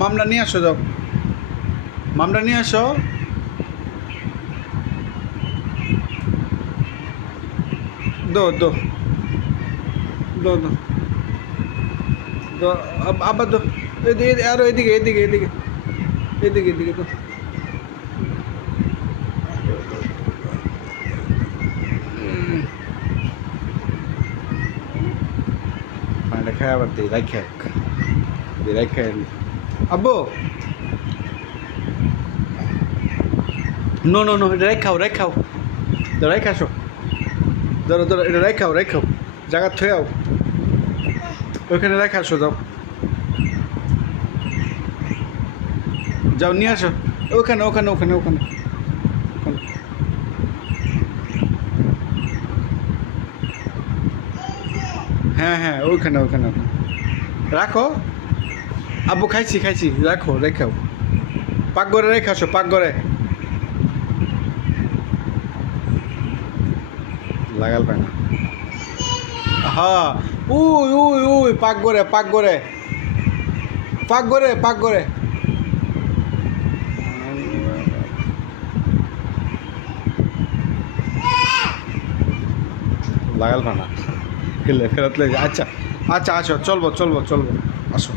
মামলা নিয়ে আসো, যাও মামলা নিয়ে আসো। দো দো দো দো দো, আবার দো, এদিকে আরো, এদিকে এদিকে এদিকে এদিকে এদিকে তো পানিটা খাই আবার দিই রাখে আব্বু, নো নো নো, এটা রেখাও রেখে আসো, ধরো ধরো, এটা রেখাও জায়গা থুয়াও, ওইখানে রেখে আসো, যাও যাও নিয়ে আসো, ওখানে ওখানে ওখানে ওখানে হ্যাঁ হ্যাঁ, ওইখানে ওখানে ওখানে রাখো। আব্বু খাইছি, রাখো রেখাও, পাকঘরে রেখে আসো, পাকঘরে লাগাল পায় না। হ্যাঁ, উই পাকঘরে লাগাল পায় না, ফেরত লেগে। আচ্ছা আচ্ছা, আসো, চলবো আসো।